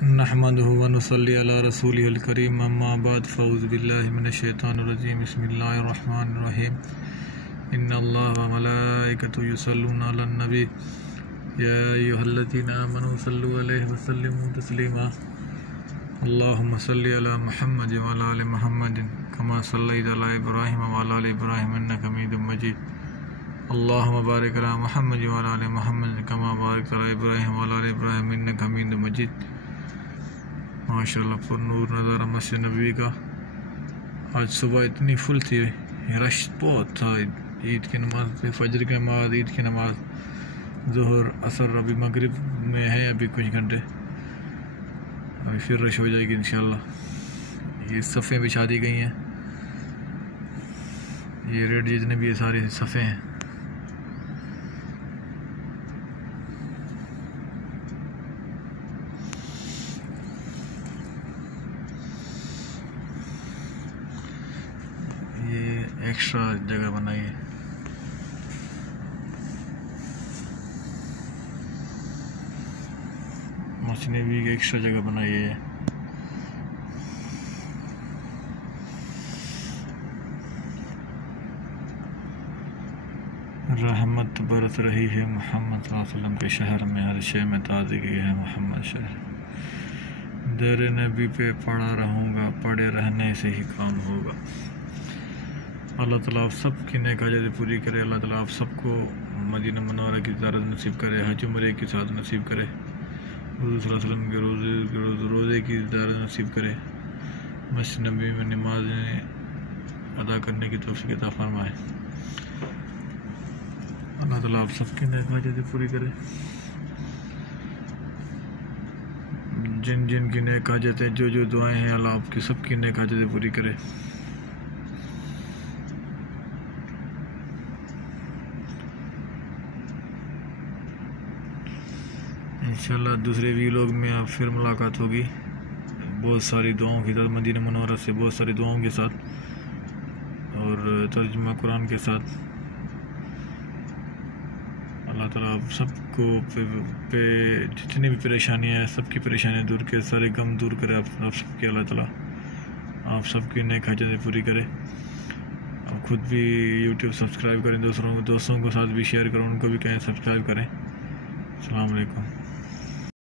नहमदुहु व नुसल्ली अला रसूलिहिल करीम अम्मा बाद फ़ऊज़ु बिल्लाहि मिनश शैतानिर रजीम बिस्मिल्लाहिर रहमानिर रहीम इन्नल्लाह व मलाइकतहु युसल्लूना अलन नबी या अय्युहल्लज़ीना आमनू सल्लु अलैहि व सल्लिमू तस्लीमा अल्लाहुम्मा सल्लि अला मुहम्मद व अला आलि मुहम्मद कमा सल्लैता अला इब्राहीम व अला आलि इब्राहीम इन्नका हमीदुम मजीद अल्लाहुम्मा बारिक अला मुहम्मद व अला आलि मुहम्मद कमा बारकता अला इब्राहीम व अला आलि इब्राहीम इन्नका हमीदुम मजीद। माशाल्लाह पर नूर नज़ारा मस्जिद नबवी का। आज सुबह इतनी फुल थी, रश बहुत था। ईद की नमाज, फजर की नमाज, ईद की नमाज, ज़ोहर, असर, अभी मगरिब में है अभी कुछ घंटे, अभी फिर रश हो जाएगी इंशाल्लाह। ये सफ़े बिछा दी गई हैं, ये रेड जितने भी ये सारे सफ़े हैं। ये एक्स्ट्रा जगह बनाई है। मछली भी एक्स्ट्रा जगह बनाई है। रहमत बरस रही है मोहम्मद सल्लल्लाहु अलैहि वसल्लम के शहर में, हर शय में ताज़गी है मोहम्मद शहर। दर नबी पे पड़ा रहूँगा, पड़े रहने से ही काम होगा। अल्लाह ताला आप सब की नेक हाजत पूरी करे। अल्लाह ताला आप सबको मदीना मुनव्वरा की ज़ियारत नसीब करे, हज उम्रे की साथ नसीब करे, हुज़ूर सल्लल्लाहु अलैहि वसल्लम के रोज़े की ज़ियारत नसीब करे, मस्जिद नबवी में नमाज़ें अदा करने की तौफ़ीक़ अता फ़रमाए। अल्लाह ताला आप सबकी नेक हाजत पूरी करे। जिन जिन की नेक हाजतें, जो जो दुआएं हैं, अल्लाह आपकी सबकी नेक हाजतें पूरी करे। इंशाल्लाह दूसरे वीलॉग में आप फिर मुलाकात होगी, बहुत सारी दुआओं के साथ, मदीना मुनव्वरा से बहुत सारी दुआओं के साथ और तर्जुमा कुरान के साथ। अल्लाह ताला आप सबको पे जितनी भी परेशानियाँ हैं, सबकी परेशानियाँ दूर करे, सारे गम दूर करे आप सबके। अल्लाह ताला आप सबकी नेक हाजतें पूरी करे। आप खुद भी यूट्यूब सब्सक्राइब करें, दोस्तों के साथ भी शेयर करें, उनको भी कहें सब्सक्राइब करें। अस्सलाम वालेकुम।